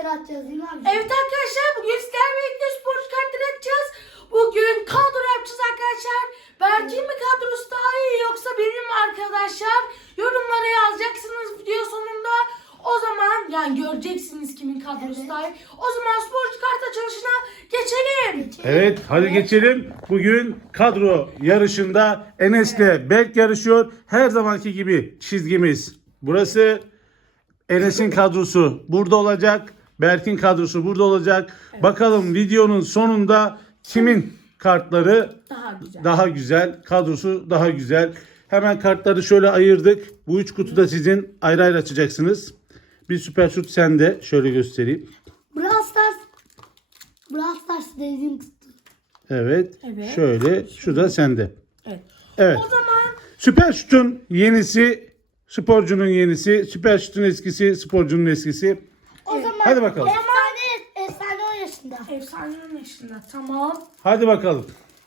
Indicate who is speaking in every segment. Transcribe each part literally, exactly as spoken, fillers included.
Speaker 1: kartları açacağız değil mi abi?
Speaker 2: Evet arkadaşlar, bugün sizlerle birlikte sporcu kartları açacağız. Bugün kadro yapacağız arkadaşlar. Berk'in mi kadrosu daha iyi yoksa benim mi arkadaşlar? Yorumlara yazacaksınız video sonunda. O zaman yani göreceksiniz kimin kadrosu
Speaker 1: Evet.
Speaker 2: daha iyi. O zaman sporcu kart açılışına geçelim.
Speaker 3: Evet, hadi geçelim. Bugün kadro yarışında Enes'le Berk yarışıyor. Her zamanki gibi çizgimiz. Burası Enes'in kadrosu burada olacak. Berk'in kadrosu burada olacak. Bakalım videonun sonunda kimin kartları
Speaker 2: Daha güzel.
Speaker 3: daha güzel, kadrosu daha güzel. Hemen kartları şöyle ayırdık. Bu üç kutuda sizin ayrı ayrı açacaksınız. Bir süper şut sende. Şöyle göstereyim.
Speaker 1: Brawl Stars. Brawl Stars dediğim kutu.
Speaker 3: Evet.
Speaker 2: Evet.
Speaker 3: Şöyle. Şu da sende.
Speaker 2: Evet.
Speaker 3: Evet.
Speaker 2: O zaman
Speaker 3: Süper Şut'un yenisi, sporcunun yenisi, Süper Şut'un eskisi, sporcunun eskisi.
Speaker 1: O zaman
Speaker 3: Hadi bakalım.
Speaker 1: Efsane, efsane on yaşında.
Speaker 2: efsanenin yaşında. Tamam.
Speaker 3: Hadi bakalım.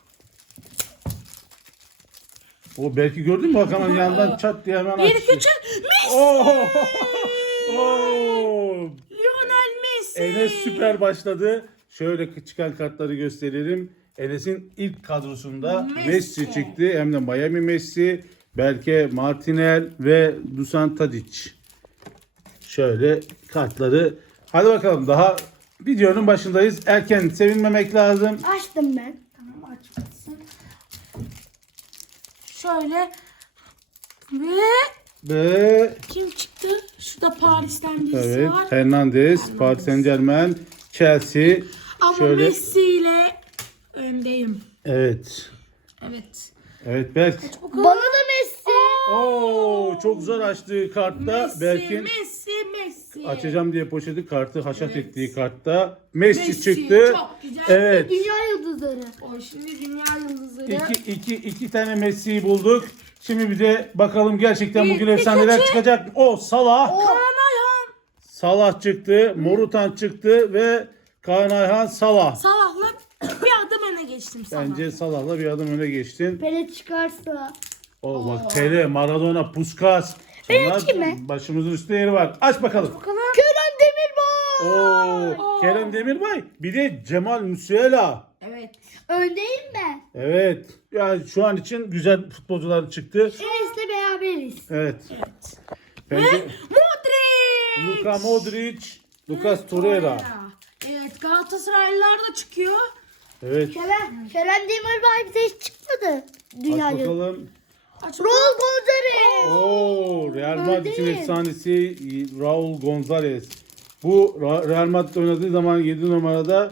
Speaker 3: O belki gördün mü? Bak hemen yandan çat diye hemen
Speaker 2: Bir
Speaker 3: açtı.
Speaker 2: iki üç. Messi.
Speaker 3: Oo! Oo!
Speaker 2: Lionel Messi.
Speaker 3: Enes süper başladı. Şöyle çıkan kartları gösterelim. Enes'in ilk kadrosunda
Speaker 2: Messi.
Speaker 3: Messi, çıktı. Hem de Miami Messi, Berke Martinel ve Dusan Tadic. Şöyle kartları. Hadi bakalım, daha videonun başındayız. Erken sevinmemek lazım.
Speaker 1: Açtım ben.
Speaker 2: Tamam, açmasın. Şöyle ve
Speaker 3: Ve
Speaker 2: kim çıktı? Şurada Paris'ten birisi
Speaker 3: evet,
Speaker 2: var.
Speaker 3: Hernandez, Paris Saint-Germain, Chelsea.
Speaker 2: Ama
Speaker 3: Şöyle
Speaker 2: Messi ile öndeyim.
Speaker 3: evet.
Speaker 2: Evet.
Speaker 3: Evet Berk.
Speaker 2: Bakalım.
Speaker 1: Bana da Messi.
Speaker 3: Oo, çok zor açtığı kartta
Speaker 2: Messi,
Speaker 3: Berk'in
Speaker 2: Messi, Messi.
Speaker 3: açacağım diye poşeti kartı haşat ettiği kartta Messi,
Speaker 2: Messi,
Speaker 3: çıktı.
Speaker 2: çok güzel.
Speaker 3: Evet.
Speaker 1: Dünya yıldızları.
Speaker 2: O şimdi dünya yıldızları.
Speaker 3: İki, iki, iki tane Messi'yi bulduk. Şimdi bir de bakalım gerçekten
Speaker 2: Bir,
Speaker 3: bugün
Speaker 2: iki,
Speaker 3: efsaneler
Speaker 2: üç.
Speaker 3: çıkacak. O Salah.
Speaker 2: Kaan Ayhan.
Speaker 3: Salah çıktı. Morutan çıktı ve Kaan Ayhan Salah.
Speaker 2: Salah'la bir adım öne geçtim Salah.
Speaker 3: Bence Salah'la bir adım öne geçtin.
Speaker 1: Pele çıkarsa.
Speaker 3: O bak Pele, Maradona, Puskas.
Speaker 1: Benimki mi?
Speaker 3: Başımızın üstünde yeri var. Aç bakalım.
Speaker 2: Bakalım.
Speaker 1: Kerem Demirbay.
Speaker 3: Oo, Kerem Demirbay. Bir de Cemal Musiala.
Speaker 2: Evet.
Speaker 1: Öndeyim ben.
Speaker 3: Evet. Yani şu an için güzel futbolcular çıktı.
Speaker 1: Enes'le beraberiz.
Speaker 3: Evet.
Speaker 2: Evet.
Speaker 3: Bence
Speaker 2: Modric.
Speaker 3: Luka Modric, Lucas Torreira.
Speaker 2: Evet, Galatasaraylılar da çıkıyor.
Speaker 3: Evet.
Speaker 1: Kerem, Kerem Demirbay bize hiç çıkmadı. Dünya
Speaker 3: Aç
Speaker 1: yıldızı.
Speaker 3: bakalım.
Speaker 2: Aç
Speaker 1: Raul Gonzalez.
Speaker 3: Oo, Real Madrid'in
Speaker 1: Öndeyim.
Speaker 3: efsanesi Raul Gonzalez. Bu Ra- Real Madrid oynadığı zaman yedi numarada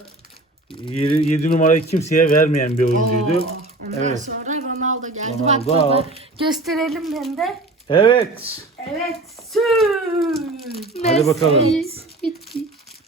Speaker 3: yedi numarayı kimseye vermeyen bir oyuncuydu.
Speaker 2: Ondan
Speaker 3: Evet.
Speaker 2: sonra Ronaldo geldi.
Speaker 3: Ronaldo.
Speaker 2: Bak baba. Gösterelim hem de.
Speaker 3: Evet.
Speaker 2: Evet. Sür.
Speaker 3: Hadi bakalım.
Speaker 1: Bitti.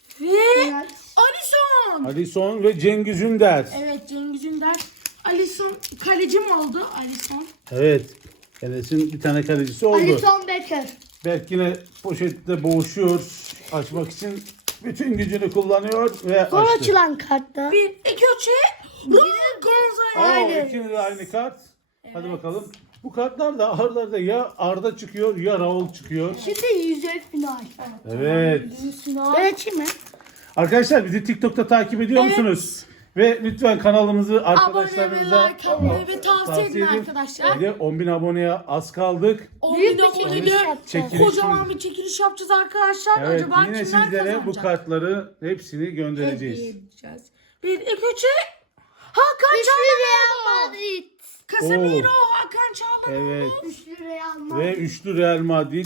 Speaker 2: Ve Alisson.
Speaker 3: Alisson ve Cengiz Ünder.
Speaker 2: Evet, Cengiz Ünder. Alisson kalecim oldu. Alisson.
Speaker 3: Evet. Enes'in bir tane kalecisi oldu.
Speaker 1: Alisson Becker.
Speaker 3: Belki yine poşette boğuşuyor. Açmak için bütün gücünü kullanıyor ve
Speaker 1: Son
Speaker 3: açtı.
Speaker 1: açılan kartta.
Speaker 2: Bir, iki, üç. Ronaldo Gonzalez.
Speaker 3: Aa,
Speaker 1: Aynen.
Speaker 3: ikiniz de aynı kart. Hadi bakalım. Bu kartlar da ahırlarda ya Arda çıkıyor ya Raul çıkıyor.
Speaker 1: Şimdi yüzey final.
Speaker 3: Evet.
Speaker 1: Ben açayım mı?
Speaker 3: Arkadaşlar bizi TikTok'ta takip ediyor
Speaker 2: Evet.
Speaker 3: musunuz? Ve lütfen kanalımızı
Speaker 2: Abone ve
Speaker 3: arkadaşlarınıza
Speaker 2: like atmayı ve tavsiye edin arkadaşlar.
Speaker 3: Bir de on bin aboneye az kaldık.
Speaker 2: on
Speaker 1: Büyük
Speaker 2: bin
Speaker 1: bir çekiliş
Speaker 2: abonede
Speaker 1: yapacağız.
Speaker 3: Çekiliş.
Speaker 2: kocaman bir çekiliş yapacağız arkadaşlar.
Speaker 3: Evet,
Speaker 2: Acaba
Speaker 3: yine
Speaker 2: kimler
Speaker 3: sizlere bu
Speaker 2: kazanacak?
Speaker 3: kartları hepsini
Speaker 2: Hediye
Speaker 3: göndereceğiz.
Speaker 2: edeceğiz. Bir, iki, üç. Hakan
Speaker 1: Üçlü Real
Speaker 2: Çalhanoğlu.
Speaker 1: Madrid.
Speaker 2: Casemiro, Hakan Çalhanoğlu.
Speaker 3: Evet.
Speaker 1: Üçlü Real Madrid.
Speaker 3: Ve üçlü Real Madrid.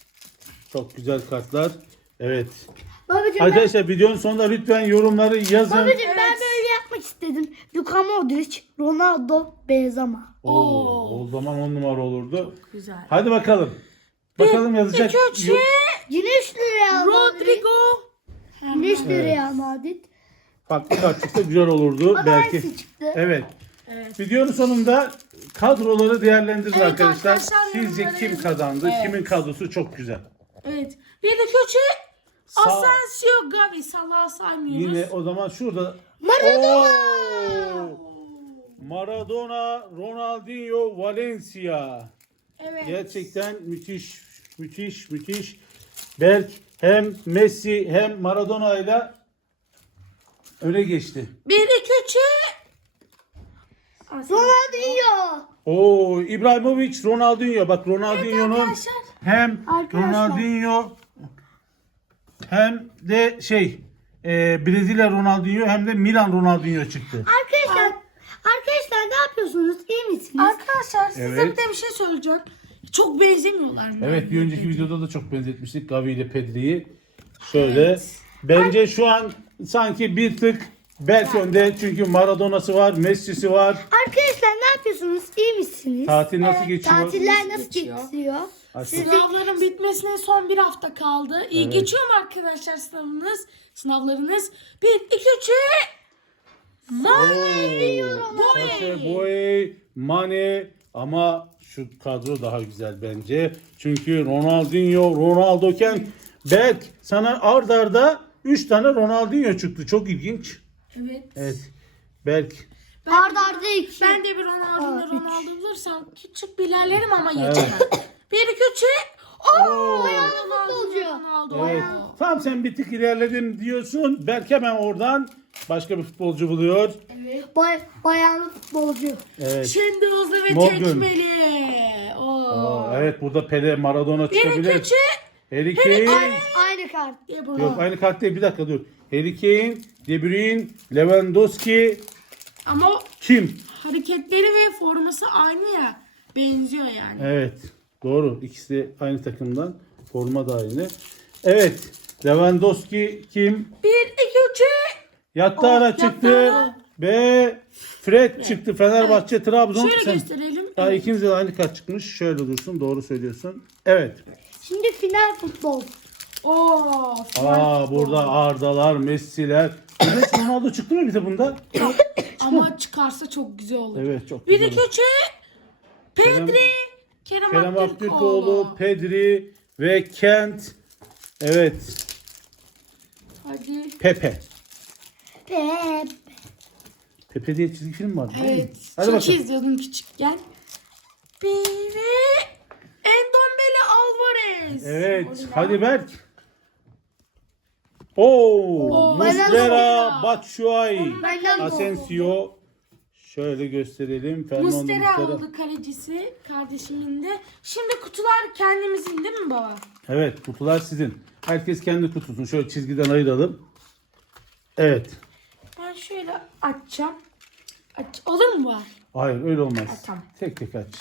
Speaker 3: Çok güzel kartlar. Evet.
Speaker 1: Babacım ben,
Speaker 3: Arkadaşlar videonun sonunda lütfen yorumları yazın.
Speaker 1: babacım
Speaker 2: Evet.
Speaker 1: ben böyle yapmak istedim. Luka Modric, Ronaldo, Benzema.
Speaker 3: Oo,
Speaker 2: Oo.
Speaker 3: o zaman on numara olurdu.
Speaker 2: Güzel.
Speaker 3: Hadi bakalım. Bakalım yazacak.
Speaker 2: İki, üç.
Speaker 3: Yok.
Speaker 1: Yine üçlü Real Madrid.
Speaker 2: Rodrigo.
Speaker 1: Yine üçlü Real Madrid.
Speaker 3: Farklı kart çıksa güzel olurdu
Speaker 1: Bana
Speaker 3: belki.
Speaker 1: hangisi çıktı?
Speaker 3: Evet.
Speaker 2: Evet.
Speaker 3: Videonun sonunda kadroları değerlendiririz
Speaker 2: Evet
Speaker 3: arkadaşlar.
Speaker 2: arkadaşlar,
Speaker 3: Sizce
Speaker 2: yorumları
Speaker 3: kim
Speaker 2: yazın.
Speaker 3: kazandı?
Speaker 2: Evet.
Speaker 3: Kimin kadrosu çok güzel?
Speaker 2: Evet. Bir, iki, üç.
Speaker 3: Sağ-
Speaker 2: Asensio, Gavi. Salah'ı saymıyoruz.
Speaker 3: Yine o zaman şurada
Speaker 1: Maradona.
Speaker 3: Oo! Maradona, Ronaldinho, Valencia.
Speaker 2: Evet.
Speaker 3: Gerçekten müthiş, müthiş, müthiş. Berk hem Messi hem Maradona ile öne geçti.
Speaker 2: bir iki üç.
Speaker 1: Ronaldinho.
Speaker 3: Oo, İbrahimovic, Ronaldinho. Bak Ronaldinho'nun
Speaker 2: arkadaşlar.
Speaker 3: hem
Speaker 1: Arkadaşlar.
Speaker 3: Ronaldinho hem de şey e, Brezilya Ronaldinho hem de Milan Ronaldinho çıktı.
Speaker 1: Arkadaşlar, arkadaşlar ne yapıyorsunuz? İyi misiniz?
Speaker 2: Arkadaşlar size
Speaker 3: Evet.
Speaker 2: bir de bir şey söyleyeceğim. Çok benzemiyorlar mı?
Speaker 3: Evet, bir önceki videoda da çok benzetmiştik Gavi ile Pedri'yi. Şöyle. Bence şu an sanki bir tık Berk önde çünkü Maradona'sı var, Messi'si var.
Speaker 1: Arkadaşlar ne yapıyorsunuz? İyi misiniz?
Speaker 3: Tatil nasıl geçiyor?
Speaker 1: Tatiller nasıl
Speaker 2: geçiyor?
Speaker 1: geçiyor?
Speaker 3: Aslında-
Speaker 2: Sınavların bitmesine son bir hafta kaldı. İyi geçiyor mu arkadaşlar sınavınız? Sınavlarınız. bir iki üç.
Speaker 3: Sacha Boey, Mane ama şu kadro daha güzel bence. Çünkü Ronaldinho, Ronaldo'ken Berk sana ard arda üç tane Ronaldinho çıktı. Çok ilginç.
Speaker 2: Evet.
Speaker 3: Evet. Berk.
Speaker 2: Ben,
Speaker 1: Arda arda iki.
Speaker 2: ben de bir Ronaldo,
Speaker 1: Aa, üç.
Speaker 2: Ronaldo bulursam küçük bir ilerlerim ama geçemem. bir iki üç. Ooo!
Speaker 1: futbolcu.
Speaker 2: Ronaldo.
Speaker 3: Evet. Tam sen bir tık ilerledim diyorsun. Berk hemen oradan başka bir futbolcu buluyor.
Speaker 1: Bay, bayanlı futbolcu.
Speaker 3: Evet.
Speaker 2: Şimdi hızlı ve
Speaker 3: Morgan.
Speaker 2: tekmeli. Oo.
Speaker 3: Aa, evet, burada Pele, Maradona
Speaker 2: bir iki
Speaker 3: çıkabilir.
Speaker 2: üç.
Speaker 3: Harry Kane.
Speaker 1: Aynı, aynı kart.
Speaker 2: De Bruyne.
Speaker 3: Yok, aynı kart değil, bir dakika dur. Harry Kane, De Bruyne, Lewandowski,
Speaker 2: Ama o
Speaker 3: kim?
Speaker 2: hareketleri ve forması aynı ya. Benziyor yani.
Speaker 3: Evet, doğru. İkisi de aynı takımdan. Forma da aynı. Evet, Lewandowski kim?
Speaker 2: bir iki üç.
Speaker 3: Yattara çıktı.
Speaker 2: Yattara.
Speaker 3: Ve Fred çıktı. Fenerbahçe, Trabzon.
Speaker 2: Şöyle
Speaker 3: Sen-
Speaker 2: gösterelim.
Speaker 3: Daha
Speaker 2: Evet.
Speaker 3: ikiniz de aynı kart çıkmış. Şöyle dursun. Doğru söylüyorsun. Evet.
Speaker 1: Şimdi final futbol.
Speaker 2: Oo.
Speaker 3: Aa, burada Arda'lar, Messi'ler. Evet, Ronaldo çıktı mı bize bunda?
Speaker 2: Ama çıkarsa çok güzel olur.
Speaker 3: Evet, çok
Speaker 2: bir
Speaker 3: güzel.
Speaker 2: iki üç. Pedri. Kerem,
Speaker 3: Kerem
Speaker 2: Aktürkoğlu.
Speaker 3: Aktürkoğlu, Pedri ve Kent. Evet,
Speaker 2: Hadi.
Speaker 3: Pepe.
Speaker 1: Pep.
Speaker 3: Pepe diye çizgi film var. değil mi?
Speaker 2: Evet.
Speaker 3: Hadi
Speaker 2: Çok
Speaker 3: bakalım.
Speaker 2: izliyordum küçükken. Biri. Endombele Alvarez.
Speaker 3: Evet.
Speaker 2: Orada.
Speaker 3: Hadi Berk. Oo,
Speaker 2: Oo,
Speaker 3: Muslera,
Speaker 2: Muslera.
Speaker 3: Batshuayi,
Speaker 1: Benden
Speaker 3: Asensio. Şöyle gösterelim. Fernando
Speaker 2: Mustera
Speaker 3: Muslera.
Speaker 2: oldu kalecisi kardeşimin de. Şimdi kutular kendimizin değil mi baba?
Speaker 3: Evet, kutular sizin. Herkes kendi kutusunu şöyle çizgiden ayıralım. Evet.
Speaker 2: Ben şöyle açacağım. Aç. Olur mu bu?
Speaker 3: Hayır, öyle olmaz.
Speaker 2: Ha, tamam.
Speaker 3: Tek tek aç.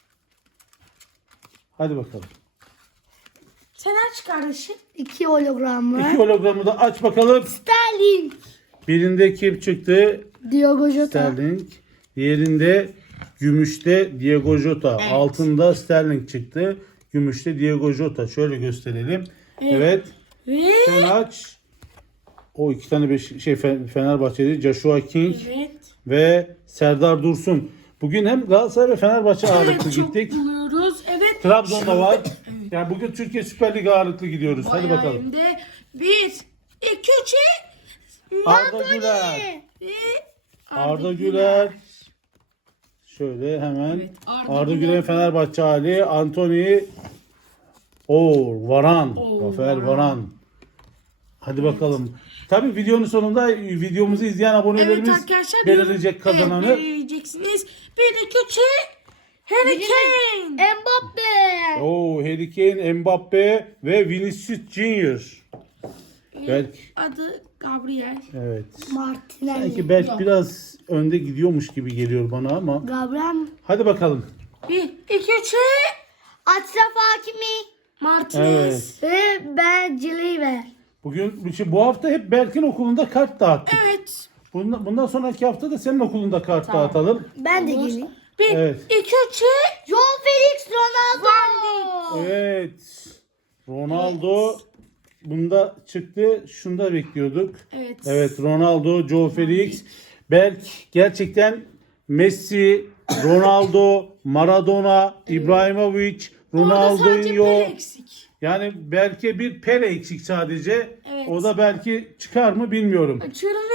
Speaker 3: Hadi bakalım.
Speaker 2: Sen aç kardeşim.
Speaker 1: İki hologram var.
Speaker 3: İki hologramı da aç bakalım.
Speaker 1: Sterling.
Speaker 3: Birinde kim çıktı?
Speaker 1: Diogo Jota.
Speaker 3: Sterling. Diğerinde gümüşte Diego Jota.
Speaker 2: Evet.
Speaker 3: Altında Sterling çıktı. Gümüşte Diego Jota. Şöyle gösterelim. Evet.
Speaker 2: Ve
Speaker 3: Sen aç. O iki tane beş, şey Fe- Fenerbahçeli Joshua King
Speaker 2: evet.
Speaker 3: ve Serdar Dursun. Bugün hem Galatasaray ve Fenerbahçe ağırlıklı
Speaker 2: Evet çok
Speaker 3: gittik.
Speaker 2: buluyoruz. Evet.
Speaker 3: Trabzon'da var. Yani bugün Türkiye Süper Lig ağırlıklı gidiyoruz. Hadi
Speaker 2: Bayağı
Speaker 3: bakalım.
Speaker 2: hem de bir, iki, üç.
Speaker 3: Arda Güler.
Speaker 2: Ve
Speaker 3: Arda Güler. Şöyle hemen.
Speaker 2: Evet, Arda
Speaker 3: Arda,
Speaker 2: Güler.
Speaker 3: Güler Fenerbahçe hali. Anthony. Oo, Varan.
Speaker 2: Oo,
Speaker 3: Rafael
Speaker 2: Varane.
Speaker 3: Varan. Hadi bakalım. Tabii videonun sonunda videomuzu izleyen
Speaker 2: Evet
Speaker 3: abonelerimiz
Speaker 2: arkadaşlar.
Speaker 3: belirleyecek kazananı.
Speaker 2: Evet, belirleyeceksiniz. Bir, iki, üç. Harry Kane.
Speaker 1: Mbappe.
Speaker 3: Oo, Harry Kane, Mbappe ve Vinicius Junior. Belki.
Speaker 2: Adı Gabriel.
Speaker 3: Evet.
Speaker 1: Martinelli.
Speaker 3: Belki belki
Speaker 2: Yok.
Speaker 3: biraz önde gidiyormuş gibi geliyor bana ama.
Speaker 1: Gabriel.
Speaker 3: Hadi bakalım.
Speaker 2: Bir, iki, üç.
Speaker 1: Asraf Hakimi.
Speaker 2: Martinez.
Speaker 3: Evet.
Speaker 1: Ve ben Ciliver.
Speaker 3: Bugün şey, bu hafta hep Berk'in okulunda kart dağıttık.
Speaker 2: Evet.
Speaker 3: Bundan, bundan sonraki hafta da senin okulunda kart
Speaker 2: Tamam.
Speaker 3: dağıtalım.
Speaker 1: Ben de
Speaker 2: Olur.
Speaker 1: geleyim.
Speaker 2: Bir,
Speaker 3: Evet.
Speaker 2: iki, üç.
Speaker 1: Joe Felix Ronaldo.
Speaker 3: Evet. Ronaldo bunda çıktı. Şunda bekliyorduk.
Speaker 2: Evet.
Speaker 3: Evet, Ronaldo, Joe Felix. Berk gerçekten Messi, Ronaldo, Maradona, İbrahimovic,
Speaker 2: Orada sadece Pele
Speaker 3: Ronaldinho.
Speaker 2: eksik.
Speaker 3: Yani Berk'e bir Pele eksik sadece.
Speaker 2: Evet.
Speaker 3: O da belki çıkar mı bilmiyorum.
Speaker 2: Açıyorum ve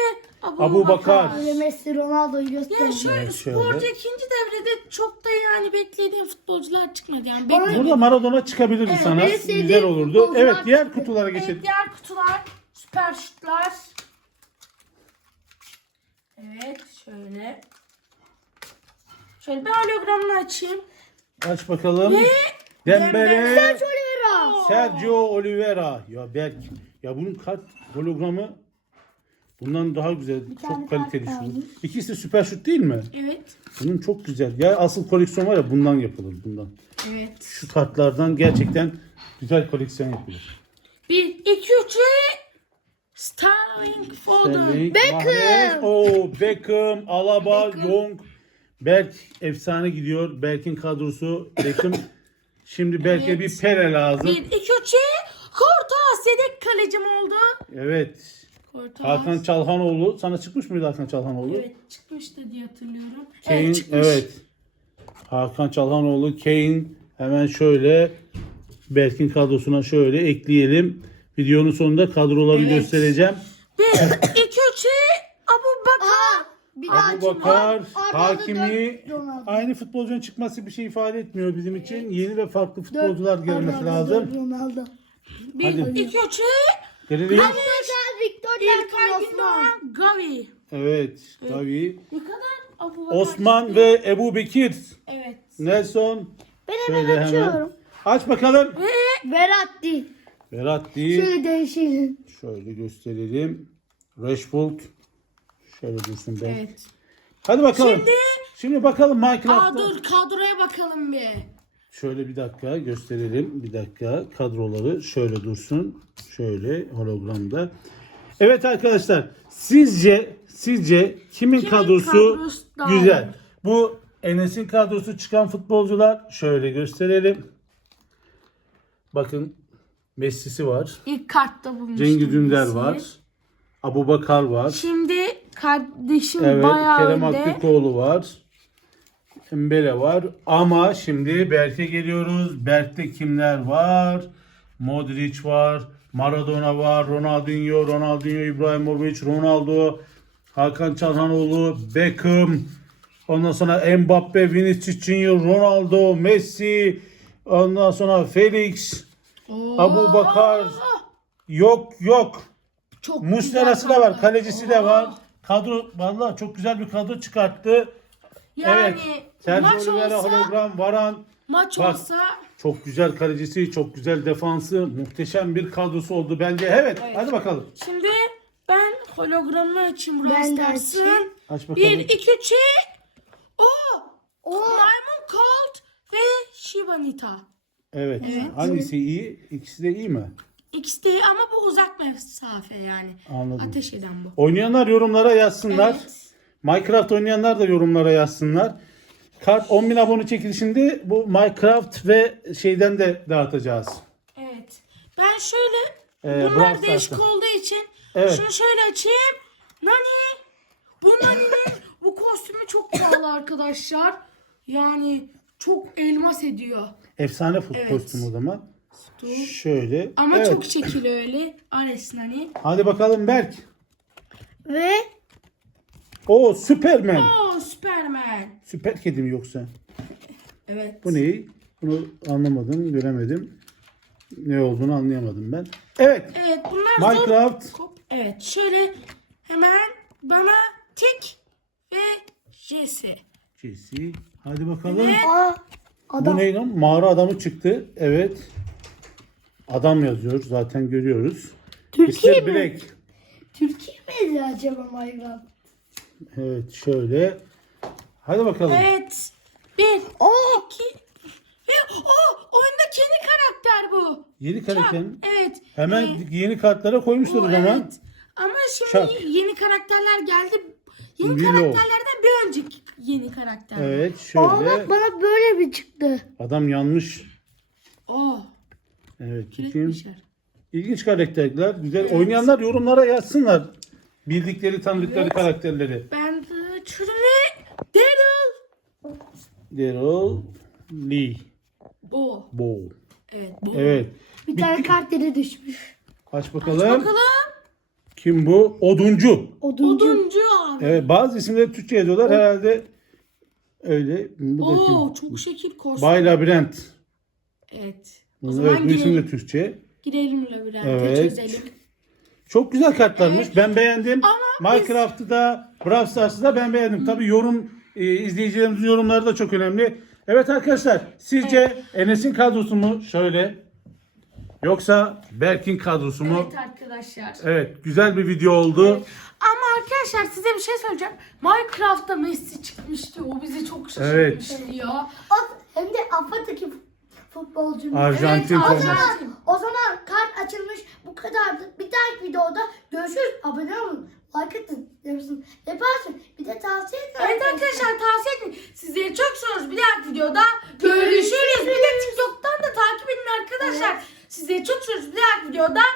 Speaker 2: Abu,
Speaker 3: Abu Bakar.
Speaker 1: Böyle Messi Ronaldo'yu
Speaker 2: Yani
Speaker 1: gösterdi.
Speaker 2: şöyle
Speaker 3: Evet, şöyle.
Speaker 2: sporcu ikinci devrede çok da yani beklediğim futbolcular çıkmadı. Yani
Speaker 1: Bana-
Speaker 2: bekledim.
Speaker 3: Burada Maradona çıkabilirdi
Speaker 2: Evet,
Speaker 3: sana.
Speaker 1: benim sevdiğim
Speaker 3: Güzel olurdu.
Speaker 1: futbolcular
Speaker 3: Evet, diğer
Speaker 1: çıktı.
Speaker 3: kutulara
Speaker 2: Evet,
Speaker 3: geçelim.
Speaker 2: diğer kutular süper şutlar. Evet şöyle. Şöyle bir hologramını açayım.
Speaker 3: Aç bakalım.
Speaker 2: Ve
Speaker 3: Dembele.
Speaker 2: Dembele.
Speaker 1: Oliveira.
Speaker 3: Sergio Oliveira. Ya Berk. Ya bunun kart hologramı bundan daha güzel.
Speaker 1: tane
Speaker 3: Çok kaliteli
Speaker 1: kart
Speaker 3: şu.
Speaker 1: aldım.
Speaker 3: İkisi de süper şut değil mi?
Speaker 2: Evet.
Speaker 3: Bunun çok güzel. Ya asıl koleksiyon var ya bundan yapılır bundan.
Speaker 2: Evet.
Speaker 3: Şu kartlardan gerçekten güzel koleksiyon yapılır.
Speaker 2: Bir, iki, üç ve Sterling Foden.
Speaker 3: Sterling,
Speaker 1: Beckham.
Speaker 3: Mahrez, Oo, Beckham, Alaba, Young. Berk efsane gidiyor. Berk'in kadrosu. Beckham. Şimdi Berk'e
Speaker 2: Evet.
Speaker 3: bir Pele lazım.
Speaker 2: Bir, iki, üç ve Kortas yedek kalecim oldu.
Speaker 3: Evet.
Speaker 2: Kortas.
Speaker 3: Hakan Çalhanoğlu. Sana çıkmış mıydı Hakan Çalhanoğlu?
Speaker 2: Evet çıkmıştı diye hatırlıyorum.
Speaker 3: Kane,
Speaker 2: evet çıkmış.
Speaker 3: evet. Hakan Çalhanoğlu, Kane. Hemen şöyle Berk'in kadrosuna şöyle ekleyelim. Videonun sonunda kadroları
Speaker 2: Evet.
Speaker 3: göstereceğim.
Speaker 2: Bir, iki, üç ve Abu Bakar.
Speaker 1: Bir daha
Speaker 3: Abu Bakar,
Speaker 1: Arda
Speaker 3: Hakimi.
Speaker 1: dört, Ronaldo.
Speaker 3: Aynı futbolcunun çıkması bir şey ifade etmiyor bizim için. Yeni ve farklı futbolcular
Speaker 1: Dört,
Speaker 3: gelmesi
Speaker 1: Arda
Speaker 3: lazım.
Speaker 1: dört, Ronaldo.
Speaker 2: Bir,
Speaker 3: Hadi.
Speaker 2: iki, üç ve
Speaker 3: Grealish.
Speaker 1: Arda Victor
Speaker 2: İlkay
Speaker 1: Osman.
Speaker 2: Gündoğan Gavi.
Speaker 3: Evet, tabii.
Speaker 2: Ne kadar Abu Bakar?
Speaker 3: Osman ve Ebu Bekir.
Speaker 2: Evet.
Speaker 3: Nelson.
Speaker 1: Ben
Speaker 3: Şöyle
Speaker 1: hemen
Speaker 3: hemen.
Speaker 1: açıyorum.
Speaker 3: Aç bakalım.
Speaker 1: Verratti.
Speaker 3: Verratti.
Speaker 1: Şöyle değişelim.
Speaker 3: Şöyle gösterelim. Rashford. Şöyle dursun ben.
Speaker 2: Evet.
Speaker 3: Hadi bakalım.
Speaker 2: Şimdi
Speaker 3: Şimdi bakalım
Speaker 2: Aa
Speaker 3: Minecraft'ta.
Speaker 2: dur kadroya bakalım bir.
Speaker 3: Şöyle bir dakika gösterelim. Bir dakika kadroları şöyle dursun. Şöyle hologramda. Evet arkadaşlar. Sizce sizce kimin,
Speaker 2: Kimin
Speaker 3: kadrosu,
Speaker 2: kadrosu daha
Speaker 3: güzel?
Speaker 2: iyi?
Speaker 3: Bu Enes'in kadrosu çıkan futbolcular şöyle gösterelim. Bakın Messi'si var.
Speaker 2: İlk kartta bulmuştum.
Speaker 3: Cengiz Ünder
Speaker 2: Messi'yi.
Speaker 3: var. Abubakar var.
Speaker 2: Şimdi kardeşim
Speaker 3: Evet,
Speaker 2: bayağı
Speaker 3: Kerem
Speaker 2: önde.
Speaker 3: Aktürkoğlu var. Mbele var. Ama şimdi Berk'e geliyoruz. Berk'te kimler var? Modric var. Maradona var. Ronaldinho, Ronaldinho, İbrahimovic, Ronaldo, Hakan Çalhanoğlu, Beckham. Ondan sonra Mbappe, Vinicius Junior, Ronaldo, Messi. Ondan sonra Felix,
Speaker 2: Oo.
Speaker 3: Abubakar. Yok yok.
Speaker 2: Çok
Speaker 3: Muslera'sı
Speaker 2: güzel
Speaker 3: da var.
Speaker 2: kadro.
Speaker 3: Kalecisi de
Speaker 2: Oo.
Speaker 3: var. Kadro vallahi çok güzel bir kadro çıkarttı.
Speaker 2: Yani
Speaker 3: Evet. Sergio
Speaker 2: maç
Speaker 3: Oliveira,
Speaker 2: olsa,
Speaker 3: hologram, Varan.
Speaker 2: maç
Speaker 3: Bak.
Speaker 2: olsa
Speaker 3: Çok güzel kalecisi, çok güzel defansı, muhteşem bir kadrosu oldu bence. Evet,
Speaker 2: Evet.
Speaker 3: hadi bakalım.
Speaker 2: şimdi ben hologramını açayım Brawl
Speaker 1: Ben de
Speaker 2: Stars'ın.
Speaker 1: açayım.
Speaker 3: Aç bakalım.
Speaker 2: Bir, iki, üç. O.
Speaker 1: O
Speaker 2: Maymun Colt ve Shiba Nita.
Speaker 3: Evet.
Speaker 2: Evet.
Speaker 3: Hangisi iyi? İkisi de iyi mi?
Speaker 2: İkisi de iyi ama bu uzak mesafe yani.
Speaker 3: Anladım.
Speaker 2: Ateş eden bu.
Speaker 3: Oynayanlar yorumlara yazsınlar.
Speaker 2: Evet.
Speaker 3: Minecraft oynayanlar da yorumlara yazsınlar. Kart on bin abone çekilişinde bu Minecraft ve şeyden de dağıtacağız.
Speaker 2: Evet. Ben şöyle
Speaker 3: Ee,
Speaker 2: bunlar
Speaker 3: Brawl
Speaker 2: değişik
Speaker 3: Stars'ta.
Speaker 2: olduğu için
Speaker 3: Evet.
Speaker 2: şunu şöyle açayım. Nani? Bu Nani'nin bu kostümü çok pahalı arkadaşlar. Yani çok elmas ediyor.
Speaker 3: Efsane fut
Speaker 2: Evet.
Speaker 3: kostüm o zaman.
Speaker 2: Dur.
Speaker 3: Şöyle.
Speaker 2: Ama
Speaker 3: Evet.
Speaker 2: çok şekil öyle. Ares Nani.
Speaker 3: Hadi bakalım Berk.
Speaker 1: ve
Speaker 3: O Superman.
Speaker 2: Oo Superman.
Speaker 3: Süper kedi mi yoksa?
Speaker 2: Evet.
Speaker 3: Bu ne? Bunu anlamadım, göremedim. Ne olduğunu anlayamadım ben. Evet.
Speaker 2: Evet bunlar zor.
Speaker 3: Minecraft.
Speaker 2: Kop- Evet şöyle hemen bana Tik ve Jesse.
Speaker 3: Jesse. Hadi bakalım.
Speaker 1: Aa,
Speaker 3: Bu
Speaker 1: adam.
Speaker 3: ne lan? Mağara adamı çıktı. Evet. Adam yazıyor. Zaten görüyoruz.
Speaker 1: Türkiye
Speaker 3: mister
Speaker 1: mi?
Speaker 3: Black.
Speaker 1: Türkiye miydi acaba Minecraft?
Speaker 3: Evet şöyle. Hadi bakalım.
Speaker 2: Evet. Bir,
Speaker 1: Oo,
Speaker 2: iki ve o oyundaki yeni karakter bu.
Speaker 3: Yeni karakter. mi?
Speaker 2: Evet.
Speaker 3: Hemen
Speaker 2: Ee,
Speaker 3: yeni kartlara koymuşlar
Speaker 2: bu,
Speaker 3: o zaman.
Speaker 2: evet. Ama şimdi
Speaker 3: Şak.
Speaker 2: yeni karakterler geldi. Yeni
Speaker 3: Willow.
Speaker 2: karakterlerden bir önceki yeni karakter.
Speaker 3: Evet
Speaker 1: aa
Speaker 3: şöyle.
Speaker 1: bak bana böyle bir çıktı.
Speaker 3: Adam yanlış.
Speaker 2: Oo.
Speaker 3: Evet. bakayım.
Speaker 2: Kilitmişler.
Speaker 3: İlginç karakterler. Güzel. Oynayanlar yorumlara yazsınlar. Bildikleri, tanıdıkları
Speaker 2: Evet.
Speaker 3: karakterleri.
Speaker 2: Ben de Çürüme Daryl.
Speaker 3: Daryl Lee.
Speaker 2: Bu.
Speaker 3: Bo.
Speaker 2: Evet bu.
Speaker 3: Evet.
Speaker 1: Bir tane kart yere düşmüş.
Speaker 3: Aç bakalım.
Speaker 2: Bakalım.
Speaker 3: Kim bu? Oduncu.
Speaker 1: Oduncu.
Speaker 2: Oduncu abi.
Speaker 3: Evet, bazı isimleri Türkçe yazıyorlar herhalde. Öyle. Bu da kim?
Speaker 2: Oo çok şekil korsan.
Speaker 3: Bay Labirent.
Speaker 2: Evet. O
Speaker 3: Evet,
Speaker 2: zaman
Speaker 3: bu isim
Speaker 2: girelim.
Speaker 3: de Türkçe.
Speaker 2: Girelim labirente
Speaker 3: Evet.
Speaker 2: çözelim.
Speaker 3: Çok güzel kartlarmış.
Speaker 2: Evet.
Speaker 3: Ben beğendim.
Speaker 2: Ama
Speaker 3: Minecraft'ı da Brawl Stars'ı da ben beğendim. Tabii yorum e, izleyicilerimizin yorumları da çok önemli. Evet arkadaşlar, sizce Enes'in kadrosu mu şöyle yoksa Berk'in kadrosu mu?
Speaker 2: Evet arkadaşlar.
Speaker 3: Evet, güzel bir video oldu.
Speaker 2: Ama arkadaşlar size bir şey söyleyeceğim. Minecraft'ta Messi çıkmıştı. O bizi çok
Speaker 3: Evet.
Speaker 2: şaşırtmıştı ya.
Speaker 1: O- Hem de Avrupa'daki futbolcumuz.
Speaker 3: Arjantin
Speaker 2: Evet,
Speaker 3: forması.
Speaker 2: Arjantin.
Speaker 1: O zaman kart açılmış, bu kadardı. Bir dahaki videoda görüşürüz. Abone olun. Like atın. Yapsın. Yaparsın. Bir de tavsiye edin.
Speaker 2: Evet arkadaşlar tavsiye edin. Sizleri çok seviyoruz. Bir dahaki videoda görüşürüz. Bir de TikTok'tan da takip edin arkadaşlar. Sizleri çok seviyoruz. Bir dahaki videoda